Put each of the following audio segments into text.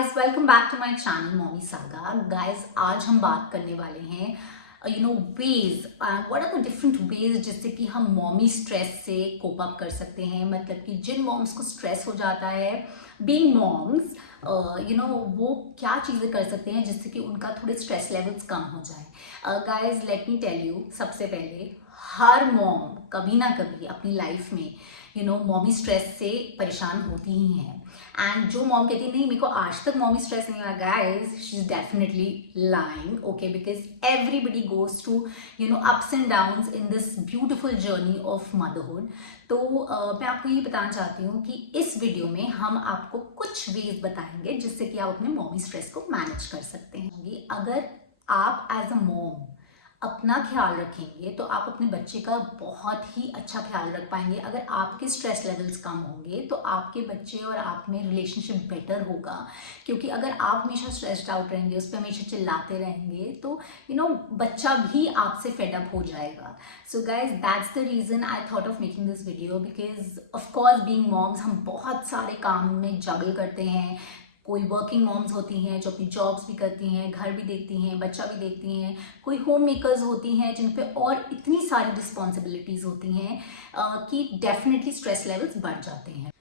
Guys, welcome back to my channel Mommy Saga. Guys, आज हम बात करने वाले हैं ways, what are the different ways जिससे कि हम मॉमी स्ट्रेस से कोप अप कर सकते हैं। मतलब कि जिन मॉम्स को स्ट्रेस हो जाता है बीइंग मॉम्स, वो क्या चीज़ें कर सकते हैं जिससे कि उनका थोड़े स्ट्रेस लेवल्स कम हो जाए। Guys, let me tell you, सबसे पहले हर मॉम कभी ना कभी अपनी लाइफ में मॉमी स्ट्रेस से परेशान होती ही है। एंड जो मॉम कहती है नहीं मेरे को आज तक मॉमी स्ट्रेस नहीं हुआ, guys she is definitely lying, okay, because everybody goes to ups and downs in this beautiful journey of motherhood. तो मैं आपको ये बताना चाहती हूँ कि इस वीडियो में हम आपको कुछ वेज बताएंगे जिससे कि आप अपने मॉमी स्ट्रेस को मैनेज कर सकते हैं। अगर आप एज अ मॉम अपना ख्याल रखेंगे तो आप अपने बच्चे का बहुत ही अच्छा ख्याल रख पाएंगे। अगर आपके स्ट्रेस लेवल्स कम होंगे तो आपके बच्चे और आप में रिलेशनशिप बेटर होगा, क्योंकि अगर आप हमेशा स्ट्रेस्ड आउट रहेंगे, उस पर हमेशा चिल्लाते रहेंगे तो बच्चा भी आपसे फेड अप हो जाएगा। So guys, that's the reason I thought of making this video, because of course being moms हम बहुत सारे काम में जगल करते हैं। कोई वर्किंग मॉम्स होती हैं जो अपनी जॉब्स भी करती हैं, घर भी देखती हैं, बच्चा भी देखती हैं। कोई होम मेकर्स होती हैं जिन पे और इतनी सारी रिस्पॉन्सिबिलिटीज़ होती हैं कि डेफिनेटली स्ट्रेस लेवल्स बढ़ जाते हैं।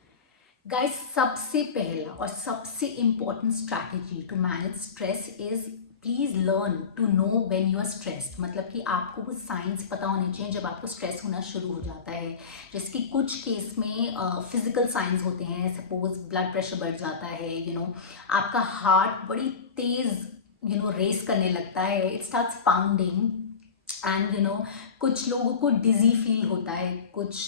गाइस, सबसे पहला और सबसे important strategy to manage stress is please learn to know when you are stressed. मतलब कि आपको वो साइंस पता होने चाहिए जब आपको स्ट्रेस होना शुरू हो जाता है। जैसे कि कुछ केस में फिजिकल साइंस होते हैं, सपोज ब्लड प्रेशर बढ़ जाता है, आपका हार्ट बड़ी तेज रेस करने लगता है, इट स्टार्ट्स पाउंडिंग। एंड कुछ लोगों को डिजी फील होता है, कुछ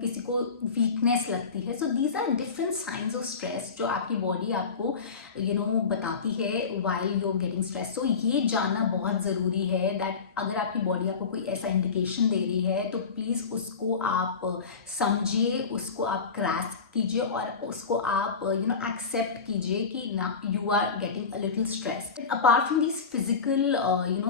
किसी को वीकनेस लगती है। So these are different signs of stress जो आपकी बॉडी आपको बताती है while you are getting stress. So ये जानना बहुत ज़रूरी है दैट अगर आपकी बॉडी आपको कोई ऐसा इंडिकेशन दे रही है तो प्लीज़ उसको आप समझिए, उसको आप ग्रास्प कीजिए और उसको आप एक्सेप्ट कीजिए कि ना you are getting a little stress. Apart from this physical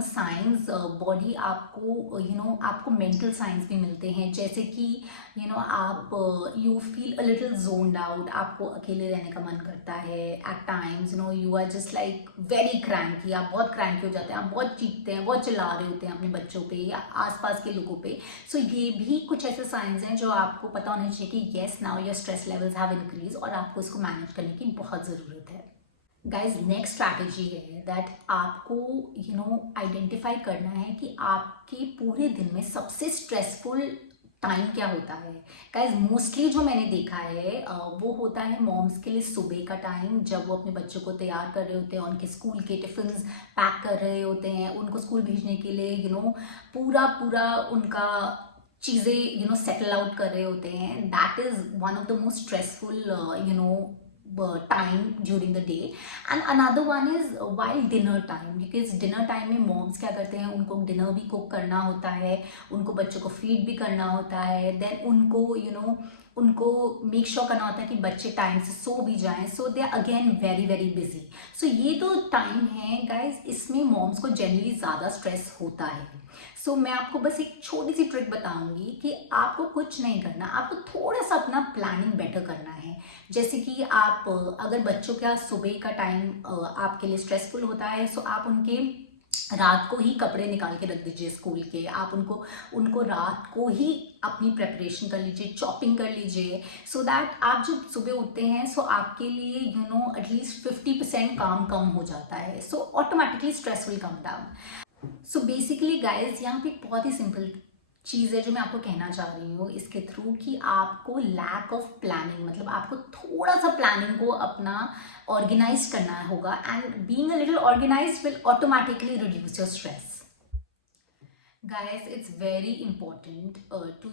science, body आपको आपको मेंटल साइंस भी मिलते हैं। जैसे कि आप you feel a little zoned out, आपको अकेले रहने का मन करता है at times, you are just like very cranky, आप बहुत क्रैंकी हो जाते हैं, आप बहुत चीखते हैं, बहुत चिल्ला रहे होते हैं अपने बच्चों पे या आसपास के लोगों पे। सो ये भी कुछ ऐसे साइंस हैं जो आपको पता होने चाहिए कि yes now your stress levels have increase और आपको इसको मैनेज करने की बहुत ज़रूरत है। गाइज, नेक्स्ट स्ट्रैटेजी है दैट आपको आइडेंटिफाई करना है कि आपके पूरे दिन में सबसे स्ट्रेसफुल टाइम क्या होता है। गाइज, मोस्टली जो मैंने देखा है वो होता है मॉम्स के लिए सुबह का टाइम, जब वो अपने बच्चों को तैयार कर रहे होते हैं, उनके स्कूल के टिफिन्स पैक कर रहे होते हैं, उनको स्कूल भेजने के लिए पूरा पूरा उनका चीज़ें सेटल आउट कर रहे होते हैं। That is one of the most stressful time during the day. And another one is while dinner time, because dinner time में moms क्या करते हैं, उनको dinner भी cook करना होता है, उनको बच्चों को feed भी करना होता है, then उनको उनको मेक श्योर करना होता है कि बच्चे टाइम से सो भी जाएं। So they are again very very busy. So ये तो टाइम है गाइज, इसमें मॉम्स को जनरली ज़्यादा स्ट्रेस होता है। सो मैं आपको बस एक छोटी सी ट्रिक बताऊंगी कि आपको कुछ नहीं करना, आपको थोड़ा सा अपना प्लानिंग बेटर करना है। जैसे कि आप अगर बच्चों का सुबह का टाइम आपके लिए स्ट्रेसफुल होता है, सो आप उनके रात को ही कपड़े निकाल के रख दीजिए स्कूल के। आप उनको उनको रात को ही अपनी प्रेपरेशन कर लीजिए, चॉपिंग कर लीजिए, सो दैट आप जब सुबह उठते हैं सो आपके लिए एटलीस्ट 50% काम कम हो जाता है। So automatically stress will come down. So basically guys, यहाँ पे बहुत ही सिंपल चीज़ है जो मैं आपको कहना चाह रही हूँ इसके थ्रू, कि आपको लैक ऑफ प्लानिंग, मतलब आपको थोड़ा सा प्लानिंग को अपना ऑर्गेनाइज करना होगा। And being a little organise will automatically reduce your stress. Guys, it's very important to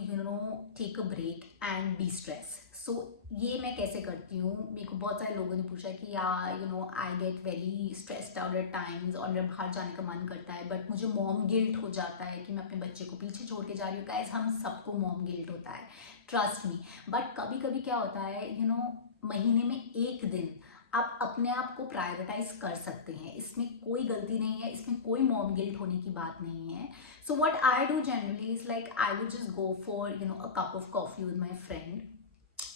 take a break and de-stress. So ये मैं कैसे करती हूँ, मेरे को बहुत सारे लोगों ने पूछा कि I get very stressed out at times और मेरा बाहर जाने का मन करता है, बट मुझे मॉम गिल्ट हो जाता है कि मैं अपने बच्चे को पीछे छोड़ के जा रही हूँ। गाइस, हम सबको मॉम गिल्ट होता है, ट्रस्ट मी। बट कभी कभी क्या होता है, महीने में एक दिन आप अपने आप को प्रायोरिटाइज कर सकते हैं, इसमें कोई गलती नहीं है, इसमें कोई मॉम गिल्ट होने की बात नहीं है। So what I do generally is like I would just go for a cup of coffee with my friend,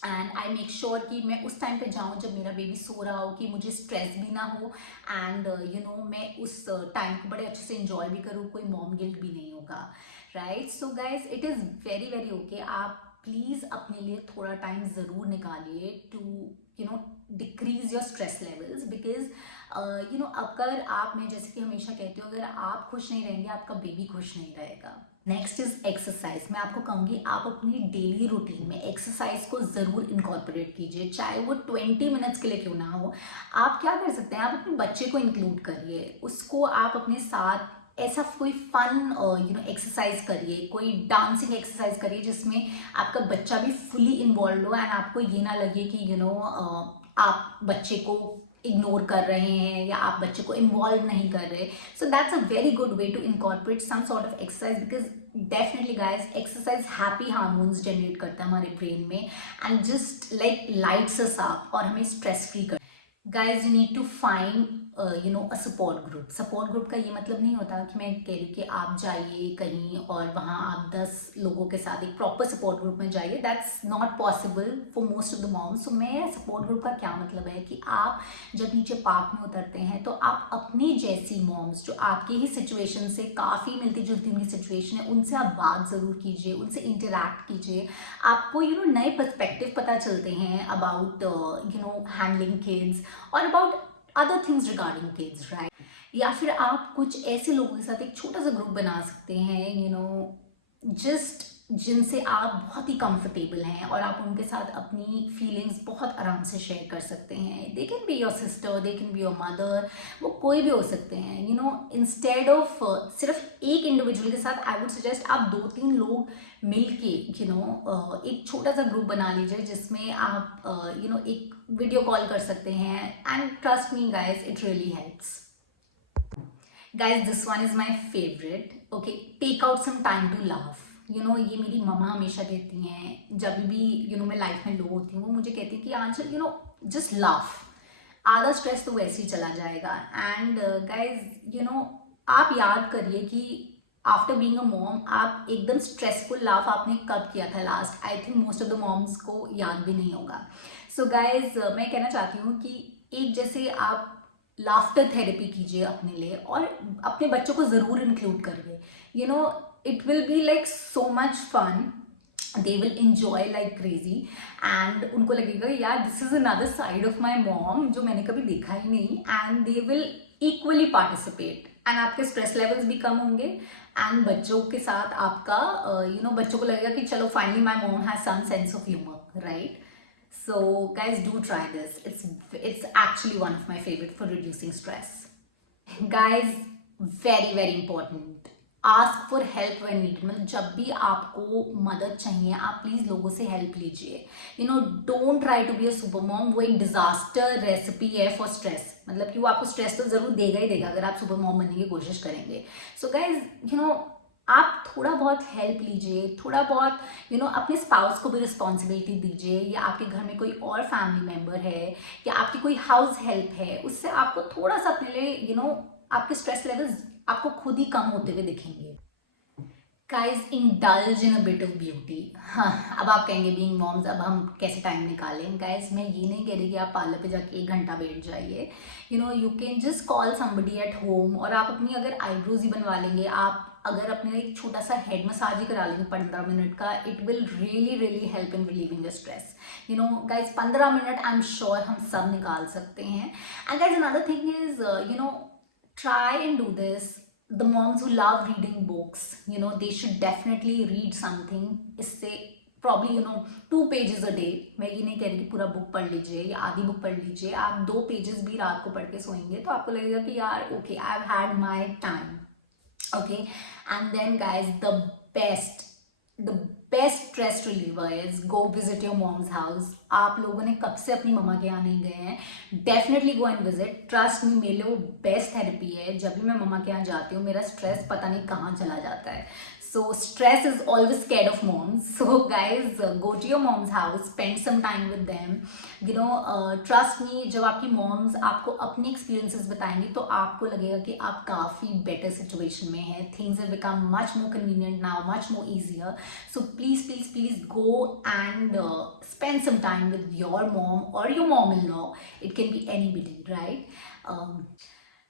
and I make sure कि मैं उस टाइम पे जाऊँ जब मेरा बेबी सो रहा हो, कि मुझे स्ट्रेस भी ना हो, एंड मैं उस टाइम को बड़े अच्छे से इंजॉय भी करूँ, कोई मॉम गिल्ट भी नहीं होगा, right? So guys, it is very very okay. आप प्लीज़ अपने लिए थोड़ा टाइम ज़रूर निकालिए to decrease your stress levels, because अगर आप, मैं जैसे कि हमेशा कहती हूँ, अगर आप खुश नहीं रहेंगे आपका बेबी खुश नहीं रहेगा। Next is exercise. मैं आपको कहूँगी आप अपनी डेली रूटीन में एक्सरसाइज को ज़रूर इनकॉर्पोरेट कीजिए, चाहे वो 20 मिनट्स के लिए क्यों ना हो। आप क्या कर सकते हैं, आप अपने बच्चे को इंक्लूड करिए, उसको आप अपने साथ ऐसा कोई फन एक्सरसाइज करिए, कोई डांसिंग एक्सरसाइज करिए जिसमें आपका बच्चा भी फुली इन्वॉल्व हो, एंड आपको ये ना लगे कि आप बच्चे को इग्नोर कर रहे हैं या आप बच्चे को इन्वॉल्व नहीं कर रहे। So that's a very good way to incorporate some sort of exercise, because definitely guys exercise happy hormones generate करता है हमारे ब्रेन में, and just like lights us up और हमें स्ट्रेस फ्री कर। Guys, you need to find a support group. Support group का ये मतलब नहीं होता कि मैं कह रही कि आप जाइए कहीं और वहाँ आप 10 लोगों के साथ एक प्रॉपर सपोर्ट ग्रुप में जाइए। That's not possible for most of the moms. So मैं सपोर्ट ग्रुप का क्या मतलब है कि आप जब नीचे पार्क में उतरते हैं तो आप अपनी जैसी मॉम्स जो आपकी ही सिचुएशन से काफ़ी मिलती जुलती उनकी सिचुएशन है, उनसे आप बात ज़रूर कीजिए, उनसे इंटरेक्ट कीजिए। आपको नए पर्सपेक्टिव पता चलते हैं अबाउट हैंडलिंग किड्स और about other things regarding kids, right? या फिर आप कुछ ऐसे लोगों के साथ एक छोटा सा ग्रुप बना सकते हैं जस्ट जिनसे आप बहुत ही कंफर्टेबल हैं और आप उनके साथ अपनी फीलिंग्स बहुत आराम से शेयर कर सकते हैं। They can be your sister, they can be your mother, वो कोई भी हो सकते हैं। इंस्टेड ऑफ सिर्फ एक इंडिविजुअल के साथ, आई वुड सजेस्ट आप 2-3 लोग मिल के एक छोटा सा ग्रुप बना लीजिए जिसमें आप एक वीडियो कॉल कर सकते हैं, and trust me guys, it really helps. Guys, this one is my favorite. Okay, take out some time to laugh. ये मेरी मम्मा हमेशा कहती हैं, जब भी मैं लाइफ में लो होती हूँ, वो मुझे कहती है कि आंचल जस्ट लाफ, आधा स्ट्रेस तो वैसे ही चला जाएगा। एंड गाइज आप याद करिए कि आफ्टर बीइंग अ मॉम आप एकदम स्ट्रेसफुल लाफ आपने कब किया था last. I think most of the moms को याद भी नहीं होगा। सो गाइज, मैं कहना चाहती हूँ कि एक जैसे आप लाफ्टर थेरेपी कीजिए अपने लिए और अपने बच्चों को ज़रूर इंक्लूड करिए। It will be like so much fun, they will enjoy like crazy, and उनको लगेगा यार this is another side of my mom जो मैंने कभी देखा ही नहीं, and they will equally participate, and आपके स्ट्रेस लेवल्स भी कम होंगे, एंड बच्चों के साथ आपका बच्चों को लगेगा कि चलो finally my mom has some sense of humour, right? So guys, do try this. It's actually one of my favorite for reducing stress. Guys, very very important. Ask for help when needed. मतलब जब भी आपको मदद चाहिए आप please लोगों से help लीजिए। Don't try to be a super mom. वो एक डिजास्टर रेसिपी है फॉर स्ट्रेस। मतलब कि वो आपको स्ट्रेस तो जरूर देगा ही देगा अगर आप सुपर मॉम बनने की कोशिश करेंगे। सो गाइज आप थोड़ा बहुत हेल्प लीजिए, थोड़ा बहुत अपने स्पाउस को भी रिस्पॉन्सिबिलिटी दीजिए, या आपके घर में कोई और फैमिली मेम्बर है या आपकी कोई हाउस हेल्प है, उससे आपको थोड़ा सा अपने लिए आपके स्ट्रेस लेवल्स आपको खुद ही कम होते हुए दिखेंगे। Guys, indulge in a bit of beauty. हाँ, अब आप कहेंगे बीइंग मॉम्स अब हम कैसे टाइम निकालें। गाइज, मैं ये नहीं कह रही कि आप पार्लर पे जाके 1 घंटा बैठ जाइए। You can just call somebody at home, और आप अपनी अगर आईब्रोज ही बनवा लेंगे, आप अगर अपने एक छोटा सा हेड मसाज ही करा लेंगे 15 मिनट का, it will really really help in relieving the stress. Guys 15 minute I am sure हम सब निकाल सकते हैं। And guys another thing is try and do this. The moms who love reading books, they should definitely read something. इससे probably 2 pages a day. मैं ये नहीं कह रही कि पूरा बुक पढ़ लीजिए या आधी बुक पढ़ लीजिए। आप 2 पेजेस भी रात को पढ़ के सोएंगे तो आपको लगेगा कि यार okay, I have had my time. Okay, and then guys the best stress reliever is go visit your mom's house. आप लोगों ने कब से अपनी मम्मा के यहाँ नहीं गए हैं, definitely go and visit. Trust me, मेरे लिए वो बेस्ट थेरेपी है। जब भी मैं मम्मा के यहाँ जाती हूँ मेरा स्ट्रेस पता नहीं कहाँ चला जाता है। So stress is always scared of moms. So guys, go to your mom's house, spend some time with them. Trust me, जब आपकी moms आपको अपने experiences बताएंगी तो आपको लगेगा कि आप काफ़ी better situation में हैं. Things have become much more convenient now, much more easier. So please go and spend some time with your mom or your mom-in-law. It can be anybody, right?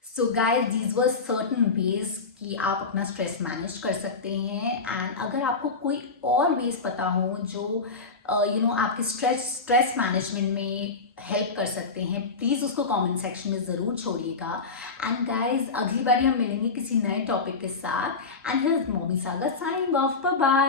So guys these were certain ways कि आप अपना stress manage कर सकते हैं. And अगर आपको कोई और वेज पता हो जो आपके स्ट्रेस मैनेजमेंट में हेल्प कर सकते हैं, प्लीज़ उसको कमेंट सेक्शन में ज़रूर छोड़िएगा. एंड गाइज अगली बार हम मिलेंगे किसी नए टॉपिक के साथ. And here is Mommy Saga signing off. Bye bye.